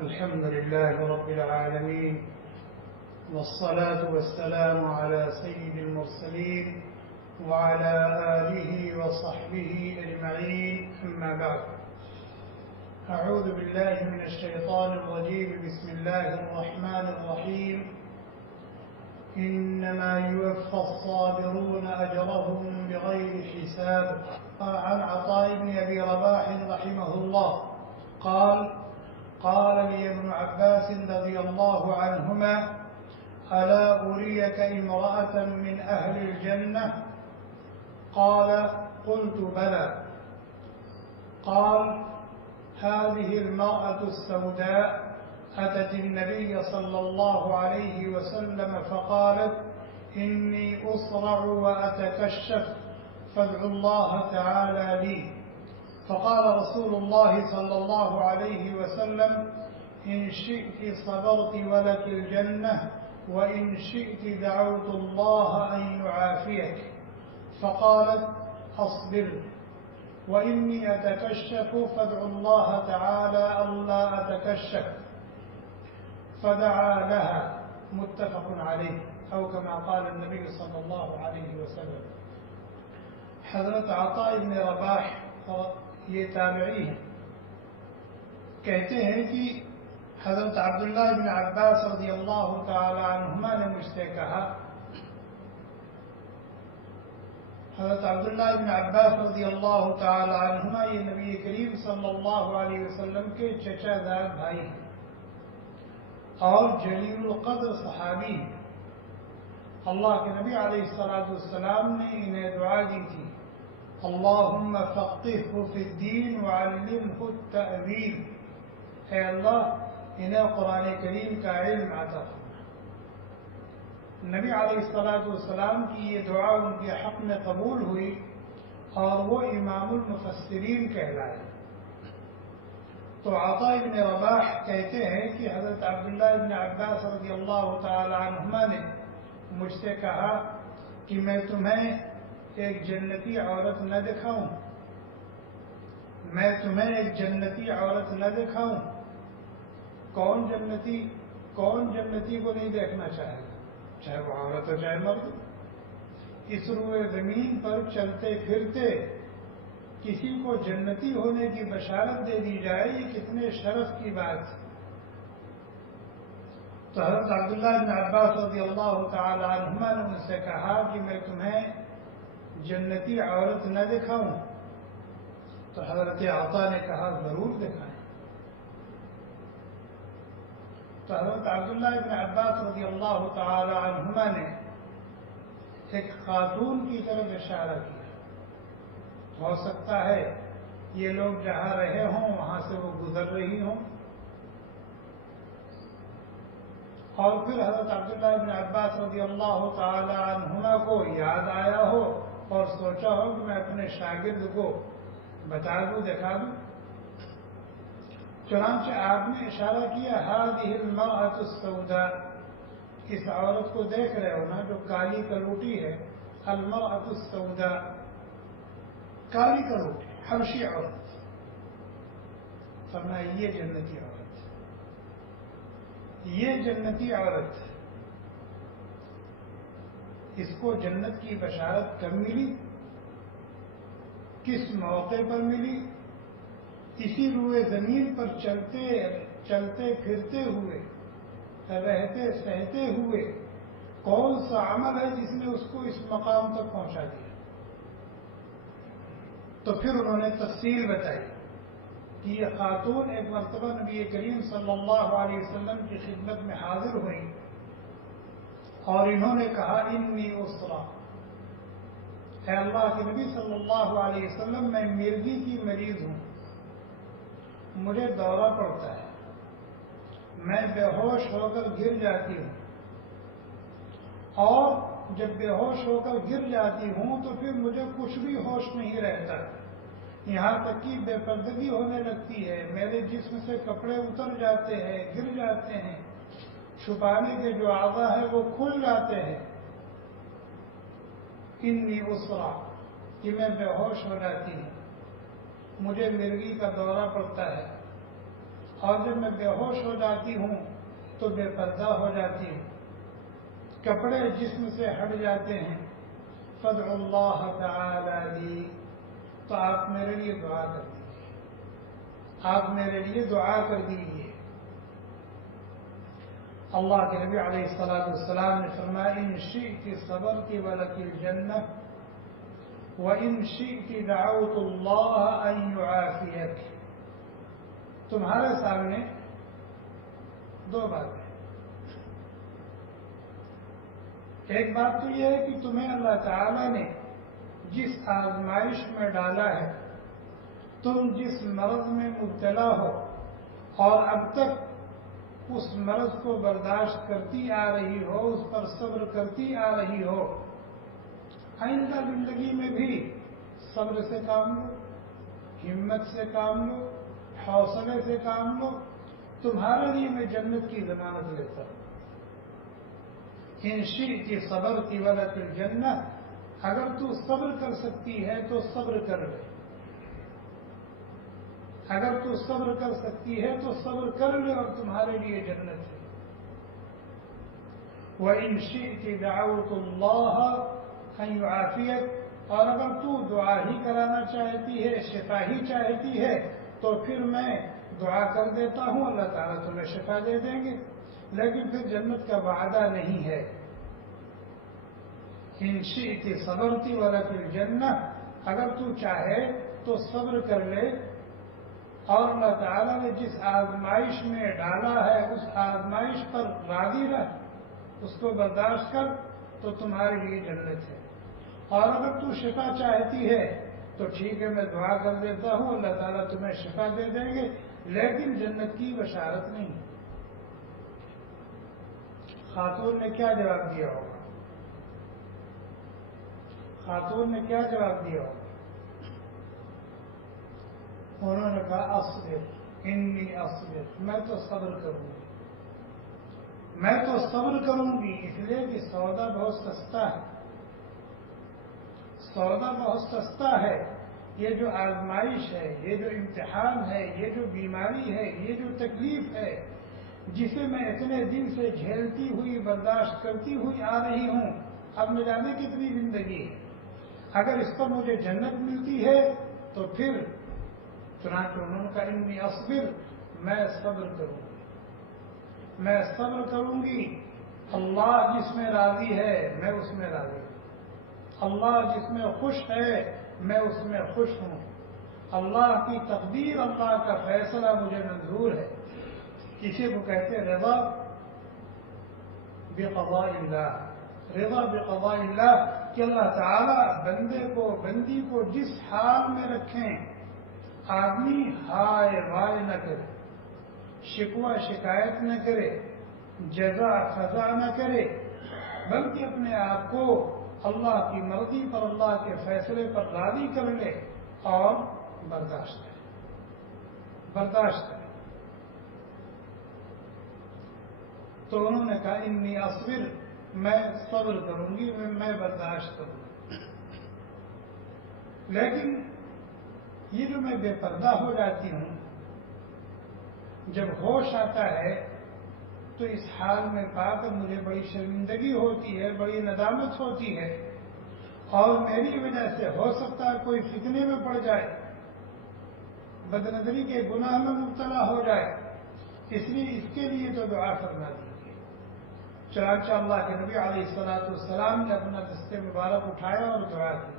الحمد لله رب العالمين، والصلاة والسلام على سيد المرسلين وعلى آله وصحبه أجمعين، أما بعد. أعوذ بالله من الشيطان الرجيم. بسم الله الرحمن الرحيم. إنما يوفى الصابرون أجرهم بغير حساب. عن عطاء بن أبي رباح رحمه الله قال لي ابن عباس رضي الله عنهما: ألا أريك امرأة من أهل الجنة؟ قال: قلت بلى. قال: هذه المرأة السوداء أتت النبي صلى الله عليه وسلم فقالت: إني أصرع وأتكشف فادعوا الله تعالى لي. فقال رسول الله صلى الله عليه وسلم: إن شئت صبرت ولك الجنة، وإن شئت دعوت الله أن يعافيك. فقالت: أصبر، وإني أتكشف فادعوا الله تعالى ألا أتكشف. فدعا لها. متفق عليه، أو كما قال النبي صلى الله عليه وسلم. حضرت عطاء بن رباح یہ تابعی ہیں، کہتے ہیں کہ حضرت عبداللہ بن عباس رضی اللہ تعالی عنہما نے مجھ سے کہا. حضرت عبداللہ بن عباس رضی اللہ تعالی عنہما یہ نبی کریم صلی اللہ علیہ وسلم کے چچا زاد بھائی ہیں اور جلیل القدر صحابی ہیں. اللہ کے نبی علیہ السلام نے انہیں دعا دی تھی: اللہم فقہہ فی الدین وعلمہ التأویل. اے اللہ انہیں قرآن کریم کا علم عطا فرما. نبی علیہ السلام کی یہ دعا ان کے حق میں قبول ہوئی اور وہ امام المفسرین کہلائے. تو عطاء بن رباح کہتے ہیں کہ حضرت عبداللہ بن عباس رضی اللہ تعالی عنہما نے مجھ سے کہا کہ میں تمہیں ایک جنتی عورت نہ دکھاؤں، میں تمہیں ایک جنتی عورت نہ دکھاؤں. کون جنتی کو نہیں دیکھنا چاہے گا، چاہے وہ عورت ہو چاہے مرد. اس روئے زمین پر چلتے پھرتے کسی کو جنتی ہونے کی بشارت دے دی جائے، یہ کتنے شرف کی بات ہے. تو حضرت عبداللہ بن عباس رضی اللہ تعالی عنہما نے مجھ سے کہا کہ میں تمہیں جنتی عورت نہ دکھاؤں. تو حضرت عطا نے کہا: ضرور دکھائیں. تو حضرت عبداللہ بن عباس رضی اللہ تعالی عنہما نے ایک خاتون کی طرف اشارہ کیا. ہو سکتا ہے یہ لوگ جہاں رہے ہوں وہاں سے وہ گزر رہی ہوں. اور پھر حضرت عبداللہ بن عباس رضی اللہ تعالی عنہما کو یاد آیا ہو اور سوچا ہو کہ میں اپنے شاگرد کو بتا دوں، دکھا دوں. چنانچہ آپ نے اشارہ کیا: هذه المرأة السوداء. اس عورت کو دیکھ رہے ہو نا جو کالی کلوٹی ہے. المرأة السوداء، کالی کلوٹی حبشی عورت. فرمایا یہ جنتی عورت، یہ جنتی عورت. اس کو جنت کی بشارت کب ملی، کس موقع پر ملی؟ اسی روئے زمین پر چلتے پھرتے ہوئے، رہتے سہتے ہوئے کون سا عمل ہے جس نے اس کو اس مقام تک پہنچا دیا؟ تو پھر انہوں نے تفصیل بتائی کہ یہ خاتون ایک مرتبہ نبی کریم صلی اللہ علیہ وسلم کی خدمت میں حاضر ہوئی اور انہوں نے کہا: انی اسرع. اے اللہ کے نبی صلی اللہ علیہ وسلم، میں مرگی کی مریض ہوں، مجھے دورہ پڑتا ہے، میں بے ہوش ہو کر گر جاتی ہوں، اور جب بے ہوش ہو کر گر جاتی ہوں تو پھر مجھے کچھ بھی ہوش نہیں رہتا، یہاں تک کہ بے پردگی ہونے لگتی ہے، میرے جسم سے کپڑے اتر جاتے ہیں، گر جاتے ہیں، چھپانے کے جو اعضاء ہیں وہ کھل جاتے ہیں. انی اسرع، کہ میں بے ہوش ہو جاتی ہوں، مجھے مرگی کا دورہ پڑتا ہے اور جب میں بے ہوش ہو جاتی ہوں تو بے پردہ ہو جاتی ہوں، کپڑے جسم سے ہٹ جاتے ہیں. فادعوا اللہ تعالی لی، تو آپ میرے لیے دعا کر دیجیے، آپ میرے لیے دعا کر دیجیے. اللہ کے نبی علیہ الصلوۃ والسلام نے فرمایا ان شئت صبرت ولک الجنہ وان شئت دعوت اللہ ان یعافیک. تمہارے سامنے دو باتیں، ایک بات تو یہ ہے کہ تمہیں اللہ تعالی نے جس آزمائش میں ڈالا ہے، تم جس مرض میں مبتلا ہو اور اب تک اس مرض کو برداشت کرتی آ رہی ہو، اس پر صبر کرتی آ رہی ہو، آئندہ زندگی میں بھی صبر سے کام لو، ہمت سے کام لو، حوصلے سے کام لو. تمہارے لیے میں جنت کی ضمانت لیتا ہوں. ان شئت صبرت ولک الجنہ، اگر تو صبر کر سکتی ہے تو صبر کر لے، اگر تو صبر کر سکتی ہے تو صبر کر لے اور تمہارے لیے جنت ہے. وَإِن شِئْتِ دَعَوْتُ اللَّهَ أَن يُعَافِيَكَ، اور اگر تو دعا ہی کرانا چاہتی ہے، شفا ہی چاہتی ہے، تو پھر میں دعا کر دیتا ہوں، اللہ تعالیٰ تمہیں شفا دے دیں گے، لیکن پھر جنت کا وعدہ نہیں ہے. ان شئت صبرت ولک الجنہ، اگر تو چاہے تو صبر کر لے اور اللہ تعالیٰ نے جس آزمائش میں ڈالا ہے اس آزمائش پر راضی رہ، اس کو برداشت کر، تو تمہارے لیے جنت ہے. اور اگر تو شفا چاہتی ہے تو ٹھیک ہے، میں دعا کر دیتا ہوں، اللہ تعالیٰ تمہیں شفا دے دیں گے، لیکن جنت کی بشارت نہیں. خاتون نے کیا جواب دیا ہوگا؟ خاتون نے کیا جواب دیا ہوگا؟ انہوں نے کہا اصبر انی اصبر، میں تو صبر کروں گی، میں تو صبر کروں گی، اس لیے کہ سودا بہت سستا ہے، سودا بہت سستا ہے. یہ جو آزمائش ہے، یہ جو امتحان ہے، یہ جو بیماری ہے، یہ جو تکلیف ہے جسے میں اتنے دن سے جھیلتی ہوئی برداشت کرتی ہوئی آ رہی ہوں، اب نہ جانے کتنی زندگی ہے، اگر اس پر مجھے جنت ملتی ہے تو پھر چنانچہ انہوں نے کہا انی اصبر، میں صبر کروں گی، میں صبر کروں گی. اللہ جس میں راضی ہے میں اس میں راضی ہوں، اللہ جس میں خوش ہے میں اس میں خوش ہوں، اللہ کی تقدیر، اللہ کا فیصلہ مجھے منظور ہے. کسی کو کہتے ہیں رضا بقضاء اللہ، رضا بقضاء اللہ، کہ اللہ تعالیٰ بندے کو، بندی کو جس حال میں رکھیں، آدمی ہائے وائے نہ کرے، شکوہ شکایت نہ کرے، جزا خزا نہ کرے، بلکہ اپنے آپ کو اللہ کی مرضی پر، اللہ کے فیصلے پر راضی کر لے اور برداشت کرے، برداشت کرے. تو انہوں نے کہا انی اصبر، میں صبر کروں گی، میں برداشت کروں گی. لیکن یہ جو میں بے پردہ ہو جاتی ہوں، جب ہوش آتا ہے تو اس حال میں پا کر مجھے بڑی شرمندگی ہوتی ہے، بڑی ندامت ہوتی ہے، اور میری وجہ سے ہو سکتا ہے کوئی فتنے میں پڑ جائے، بدنظری کے گناہ میں مبتلا ہو جائے، اس لیے اس کے لیے تو دعا کرنا دیجیے. چنانچہ اللہ کے نبی علیہ الصلوۃ والسلام نے اپنا دست مبارک اٹھایا اور دعا کی،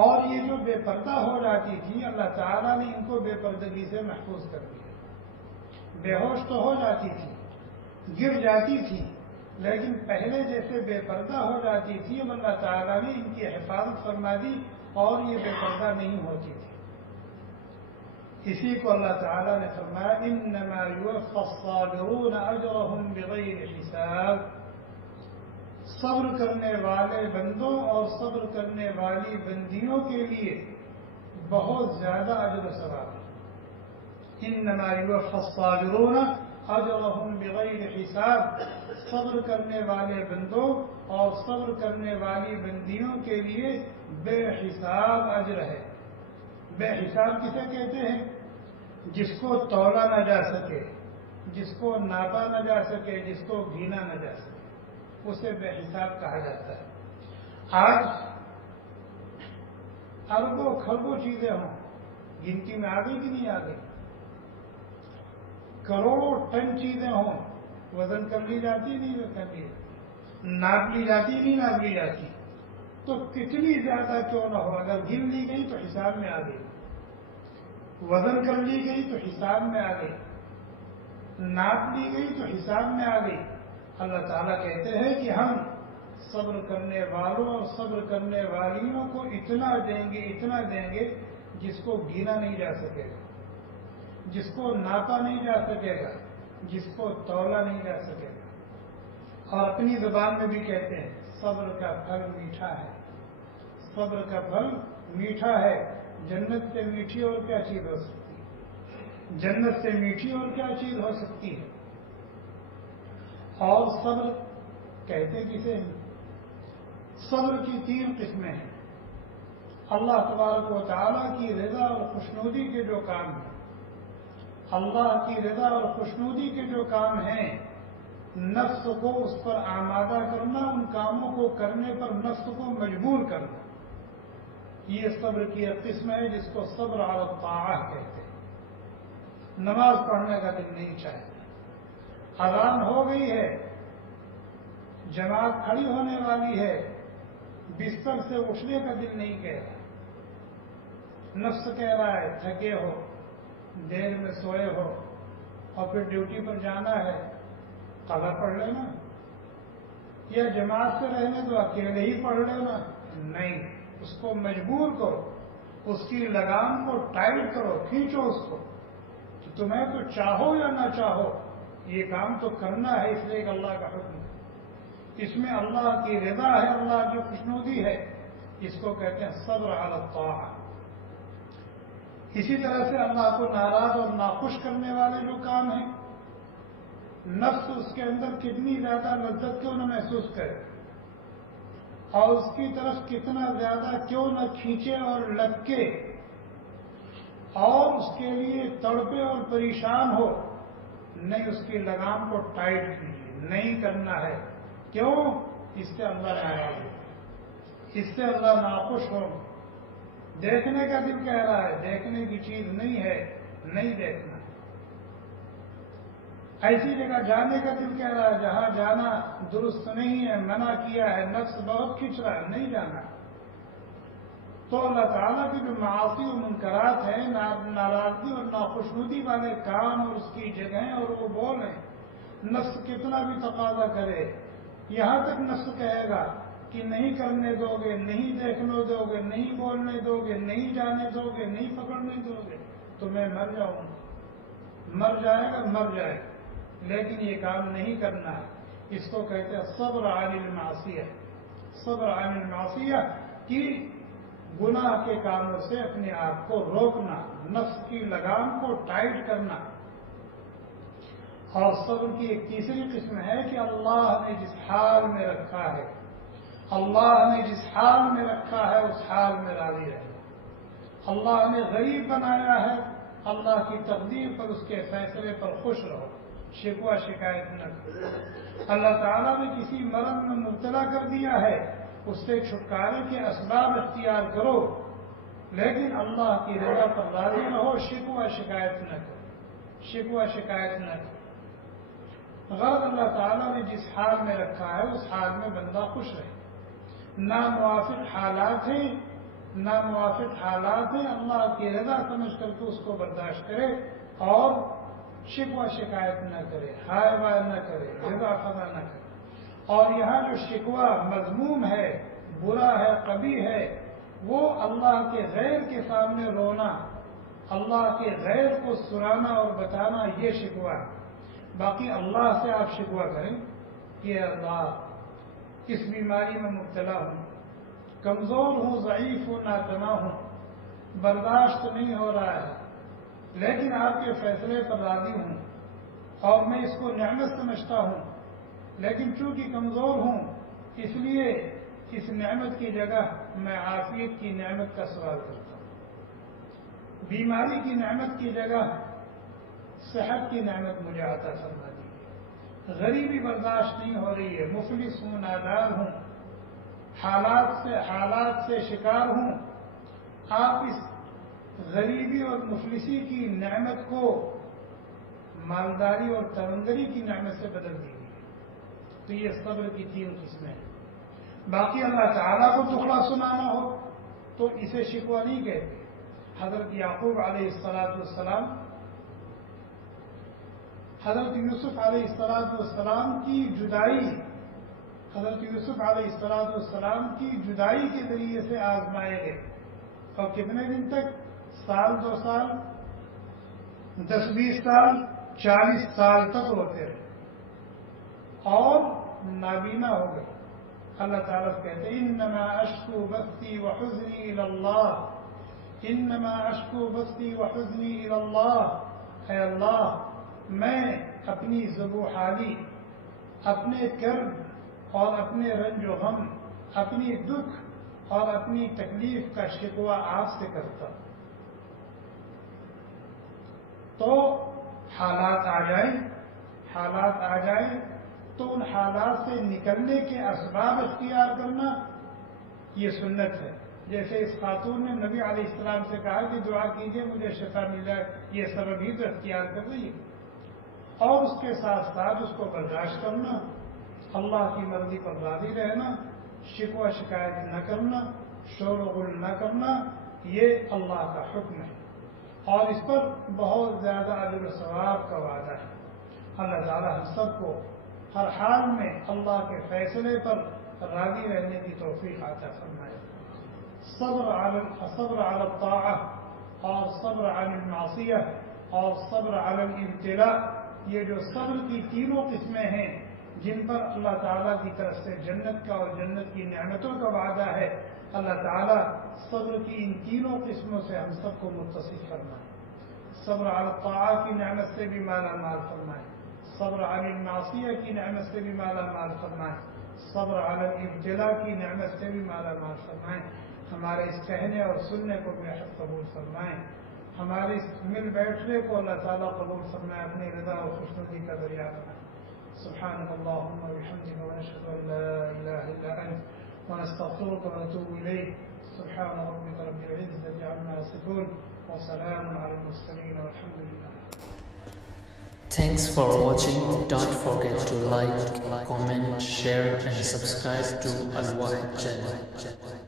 اور یہ جو بے پردہ ہو جاتی تھی اللہ تعالیٰ نے ان کو بے پردگی سے محفوظ کر دیا. بے ہوش تو ہو جاتی تھی، گر جاتی تھی، لیکن پہلے جیسے بے پردہ ہو جاتی تھی، اب اللہ تعالیٰ نے ان کی حفاظت فرما دی اور یہ بے پردہ نہیں ہوتی تھی. اسی کو اللہ تعالیٰ نے فرمایا انما یوفی الصابرون اجرهم بغیر حساب، صبر کرنے والے بندوں اور صبر کرنے والی بندیوں کے لیے بہت زیادہ اجر و ثواب ہے. انما یوفی الصابرون اجرهم بغیر حساب، صبر کرنے والے بندوں اور صبر کرنے والی بندیوں کے لیے بے حساب اجر ہے. بے حساب کسے کہتے ہیں؟ جس کو تولا نہ جا سکے، جس کو ناپا نہ جا سکے، جس کو گینا نہ جا سکے، اسے بے حساب کہا جاتا ہے۔ آج اربوں کھربوں چیزیں ہوں، گنتی میں آ گئی کہ نہیں آ گئی؟ کروڑوں ٹن چیزیں ہوں، وزن کر لی جاتی نہیں کر لی، ناپ لی جاتی نہیں ناپ لی جاتی، تو کتنی زیادہ کیوں نہ ہو، اگر گن لی گئی تو حساب میں آ گئی، وزن کر لی گئی تو حساب میں آ گئی، ناپ لی گئی تو حساب میں آ گئی۔ اللہ تعالیٰ کہتے ہیں کہ ہم صبر کرنے والوں اور صبر کرنے والیوں کو اتنا دیں گے جس کو گینا نہیں جا سکے گا، جس کو ناپا نہیں جا سکے گا، جس کو تولا نہیں جا سکے گا۔ اور اپنی زبان میں بھی کہتے ہیں صبر کا پھل میٹھا ہے، صبر کا پھل میٹھا ہے۔ جنت سے میٹھی اور کیا چیز ہو سکتی ہے؟ جنت سے میٹھی اور کیا چیز ہو سکتی ہے؟ اور صبر کہتے کسے ہیں؟ صبر کی 3 قسمیں ہیں۔ اللہ تبارک و تعالیٰ کی رضا اور خوشنودی کے جو کام ہیں، اللہ کی رضا اور خوشنودی کے جو کام ہیں، نفس کو اس پر آمادہ کرنا، ان کاموں کو کرنے پر نفس کو مجبور کرنا، یہ صبر کی ایک قسم ہے جس کو صبر علی الطاعہ کہتے ہیں۔ نماز پڑھنے کا دل نہیں چاہتا، اذان ہو گئی ہے، جماعت کھڑی ہونے والی ہے، بستر سے اٹھنے کا دل نہیں کہہ رہا، نفس کہہ رہا ہے تھکے ہو، دیر میں سوئے ہو، اور پھر ڈیوٹی پر جانا ہے، قضا پڑھ لینا، یا جماعت سے رہنے تو اکیلے ہی پڑھ لینا، نہیں، اس کو مجبور کرو، اس کی لگام کو ٹائٹ کرو، کھینچو اس کو، کہ تمہیں تو چاہو یا نہ چاہو یہ کام تو کرنا ہے، اس لیے کہ اللہ کا حکم ہے، اس میں اللہ کی رضا ہے، اللہ کی خوشنودی ہے، اس کو کہتے ہیں صبر علی الطاعہ۔ اسی طرح سے اللہ کو ناراض اور ناخوش کرنے والے جو کام ہیں، نفس اس کے اندر کتنی زیادہ لذت کیوں نہ محسوس کرے، اور اس کی طرف کتنا زیادہ کیوں نہ کھینچے اور لگے، اور اس کے لیے تڑپے اور پریشان ہو، نہیں، اس کی لگام کو ٹائٹ کیجیے، نہیں کرنا ہے۔ کیوں؟ اس سے اللہ ناراض ہو، اس سے اللہ ناخوش ہو۔ دیکھنے کا دل کہہ رہا ہے، دیکھنے کی چیز نہیں ہے، نہیں دیکھنا۔ ایسی جگہ جانے کا دل کہہ رہا ہے جہاں جانا درست نہیں ہے، منع کیا ہے، نفس بہت کھینچ رہا ہے، نہیں جانا۔ تو اللہ تعالیٰ کی جو معاصی و منکرات ہیں، ناراضگی اور ناخوشنودی والے کام اور اس کی جگہیں اور وہ بول ہیں، نفس کتنا بھی تقاضا کرے، یہاں تک نفس کہے گا کہ نہیں کرنے دو گے، نہیں دیکھنے دو گے، نہیں بولنے دو گے، نہیں جانے دو گے، نہیں پکڑنے دو گے تو میں مر جاؤں گا، مر جائے گا، مر جائے گا، لیکن یہ کام نہیں کرنا ہے۔ اس کو کہتے ہیں صبر علی المعصیہ، صبر علی المعصیہ کی گناہ کے کاموں سے اپنے آپ کو روکنا، نفس کی لگام کو ٹائٹ کرنا۔ اور صبر کی ایک تیسری قسم ہے کہ اللہ نے جس حال میں رکھا ہے، اللہ نے جس حال میں رکھا ہے اس حال میں راضی رہے۔ اللہ نے غریب بنایا ہے، اللہ کی تقدیر پر، اس کے فیصلے پر خوش رہو، شکوہ شکایت نہ کرو۔ اللہ تعالیٰ نے کسی مرض میں مبتلا کر دیا ہے، اس سے چھٹکارے کے اسباب اختیار کرو، لیکن اللہ کی رضا پر راضی رہو، شکوہ شکایت نہ کرو، شکوہ شکایت نہ کرو۔ غرض اللہ تعالیٰ نے جس حال میں رکھا ہے اس حال میں بندہ خوش رہے۔ ناموافق حالات ہیں، ناموافق حالات ہیں، اللہ کی رضا سمجھ کر کے اس کو برداشت کرے اور شکوہ شکایت نہ کرے، ہائے بائے نہ کرے، رضا فضا نہ کرے۔ اور یہاں جو شکوہ مذموم ہے، برا ہے، قبیح ہے، وہ اللہ کے غیر کے سامنے رونا، اللہ کے غیر کو سرانا اور بتانا، یہ شکوہ ہے۔ باقی اللہ سے آپ شکوہ کریں کہ اللہ اس بیماری میں مبتلا ہوں، کمزور ہوں، ضعیف ہوں، ناتواں ہوں، برداشت نہیں ہو رہا ہے، لیکن آپ کے فیصلے پر راضی ہوں اور میں اس کو نعمت سمجھتا ہوں، لیکن چونکہ کمزور ہوں اس لیے اس نعمت کی جگہ میں عافیت کی نعمت کا سوال کرتا ہوں، بیماری کی نعمت کی جگہ صحت کی نعمت مجھے عطا فرما دیجیے، غریبی برداشت نہیں ہو رہی ہے، مفلس ہوں، نادار ہوں، حالات سے شکار ہوں، آپ اس غریبی اور مفلسی کی نعمت کو مالداری اور تمندری کی نعمت سے بدل دیجیے۔ تو یہ صبر کی 3 قسمیں ہیں۔ باقی اللہ تعالیٰ کو ٹکڑا سنانا ہو تو اسے شکوہ نہیں کہتے۔ حضرت یعقوب علیہ السلام حضرت یوسف علیہ السلام کی جدائی، حضرت یوسف علیہ السلام کی جدائی کے ذریعے سے آزمائے گئے، اور کتنے دن تک؟ 1 2 سال، 10 20 سال، 40 سال تک روتے رہے اور نابینا ہو گئے۔ اللہ تعالیٰ کہتے ہیں انما اشکو بثی وحزنی الی اللہ، انما اشکو بثی وحزنی الی اللہ، اے اللہ میں اپنی ذب و حالی، اپنے کرب اور اپنے رنج و غم، اپنی دکھ اور اپنی تکلیف کا شکوہ آپ سے کرتا ہوں۔ تو حالات آ جائیں تو ان حالات سے نکلنے کے اسباب اختیار کرنا یہ سنت ہے۔ جیسے اس خاتون نے نبی علیہ السلام سے کہا کہ دعا کیجئے مجھے شفا مل جائے، یہ سبب ہی تو اختیار کر رہی ہے، اور اس کے ساتھ ساتھ اس کو برداشت کرنا، اللہ کی مرضی پر راضی رہنا، شکوہ شکایت نہ کرنا، شور و غل نہ کرنا، یہ اللہ کا حکم ہے، اور اس پر بہت زیادہ اجر و ثواب کا وعدہ ہے۔ اللہ تعالی ہم سب کو ہر حال میں اللہ کے فیصلے پر راضی رہنے کی توفیق عطا فرمائے۔ صبر علی الطاعہ اور صبر علی المعصیہ اور صبر علی الابتلاء، یہ جو صبر کی 3 قسمیں ہیں جن پر اللہ تعالیٰ کی طرف سے جنت کا اور جنت کی نعمتوں کا وعدہ ہے، اللہ تعالیٰ صبر کی ان 3 قسموں سے ہم سب کو متصف فرمائے۔ صبر علی الطاعہ کی نعمت سے بھی مالا مال فرمائے، صبر علی المعصیہ کی نعمت سے بھی مالا مال فرمائے، صبر علی الابتلاء کی نعمت سے بھی مالا مال فرمائے۔ ہمارے اس کہنے اور سننے کو بے حد قبول فرمائیں، ہمارے اس مل بیٹھنے کو اللہ تعالیٰ قبول فرمائے، اپنی رضا اور خوشنودی کا ذریعہ بنائے۔ سبحانک اللہم وبحمدک ونشہد ان لا الہ الا انت ونستغفرک ونتوب الیک۔ سبحان ربک رب العزۃ عما یصفون وسلام علی المرسلین والحمد للہ۔ Thanks for watching. Don't forget to like, comment, share and subscribe to Al Wahid channel.